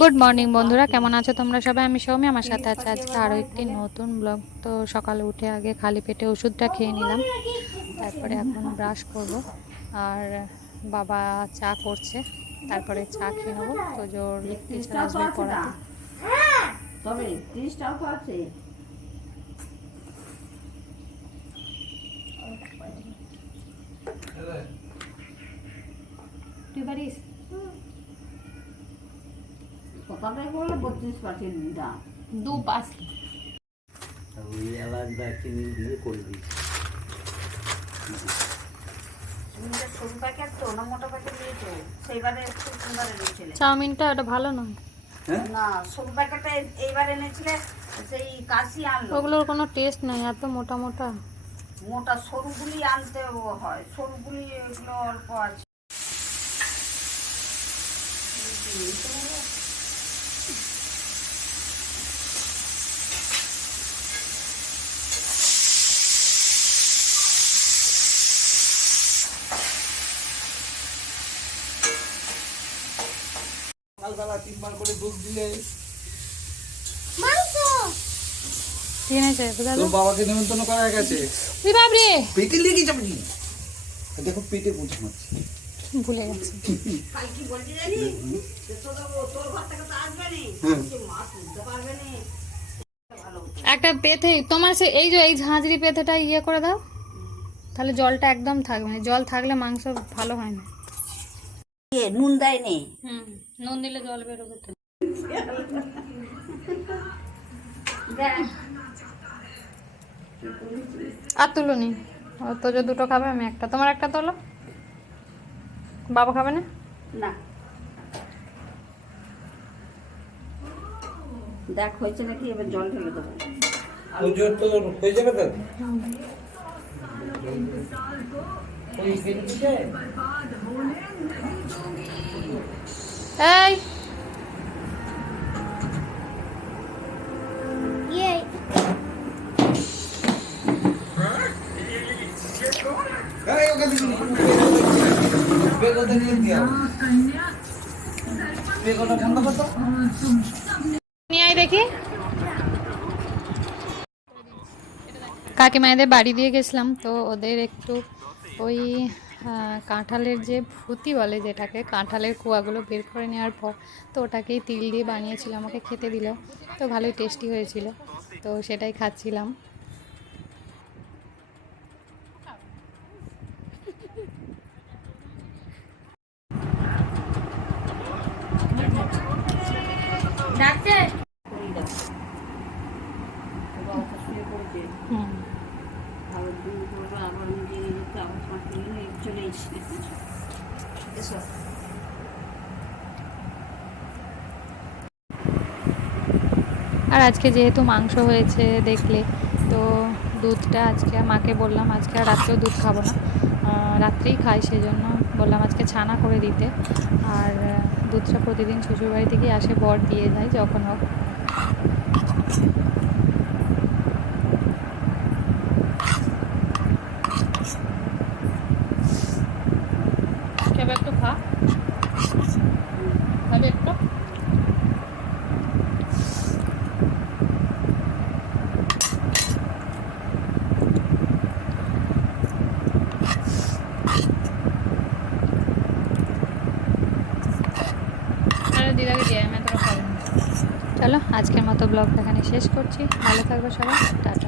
Good morning বন্ধুরা। কেমন আছো তোমরা সবাই? আমি সৌমি। আমার সাথে আছে আজকে আরও একটি নতুন ব্লগ তো সকালে উঠে আগে খালি পেটে ওষুধটা খেয়ে নিলাম। তারপরে এখন ব্রাশ করব। আর বাবা চা করছে। তারপরে চা খেয়ে নেব। তো জোর টিচার আসবে পড়াতে। তুই কথাটাই বললে বত্রিশ পার্সেন্ট দাম দু পাঁচ ওই এলাচ দারচিনি দিয়ে করে এনেছিলে চাউমিনটা এটা ভালো নয়। হ্যাঁ? না ছোট প্যাকেটটা এইবার এনেছিলে সেই কাশি আনলো। ওগুলোর কোনো টেস্ট নেই এত মোটা মোটা। মোটা সরুগুলি আনতে হয় সরুগুলি এগুলো অল্প আছে। সকালবেলা তিনবার করে দুধ দিলে। ঠিক আছে দাদা। বাবাকে নেমন্তন্ন করা গেছে। তুই বাবরে। পেটে লেগে যাবে। দেখো পেটে পৌঁছে মারছে। ভুলে গেছি। কাল কি জানি তোর তোর ঘর থেকে তো আসবে নি। হুম। সে মাছ উঠতে পারবে নি। একটা পেথে তোমার সে এই যে এই ঝাঁঝরি পেথেটা ইয়ে করে দাও। তাহলে জলটা একদম থাকবে না। জল থাকলে মাংস ভালো হয় না। নুন দেয় নি। হুম নুন দিলে জল বেরোবে তো। আর তুলো নি। ও তো যে দুটো খাবে আমি একটা। তোমার একটা তোলো? বাবা খাবে না? না। দেখ হয়েছে নাকি? এবার জল ঢেলে দেবো। পুজোর তো হয়ে যাবে তো? এই দেখি। কাকিমায়েদের বাড়ি দিয়ে গেছিলাম তো ওদের একটু ওই কাঁঠালের যে ফুতি বলে যেটাকে, কাঁঠালের কুয়াগুলো বের করে নেওয়ার পর তো ওটাকেই তিল দিয়ে বানিয়েছিল, আমাকে খেতে দিল। তো ভালোই টেস্টি হয়েছিল, তো সেটাই খাচ্ছিলাম। হুম আবার দুই করব আবার নিজে নিজে আবার পাঁচ মিনিট আর আজকে যেহেতু মাংস হয়েছে দেখলে, তো দুধটা আজকে মাকে বললাম, আজকে আর রাত্রেও দুধ খাব না। রাত্রেই খাই সেই জন্য বললাম আজকে ছানা করে দিতে। আর দুধটা প্রতিদিন শ্বশুরবাড়ি থেকেই আসে, বর দিয়ে যায়, যখন হোক। কেবে একটু খা। খাবে একটু চলো, আজকের মতো ব্লগটা এখানে শেষ করছি। ভালো থাকবে সবাই। টাটা।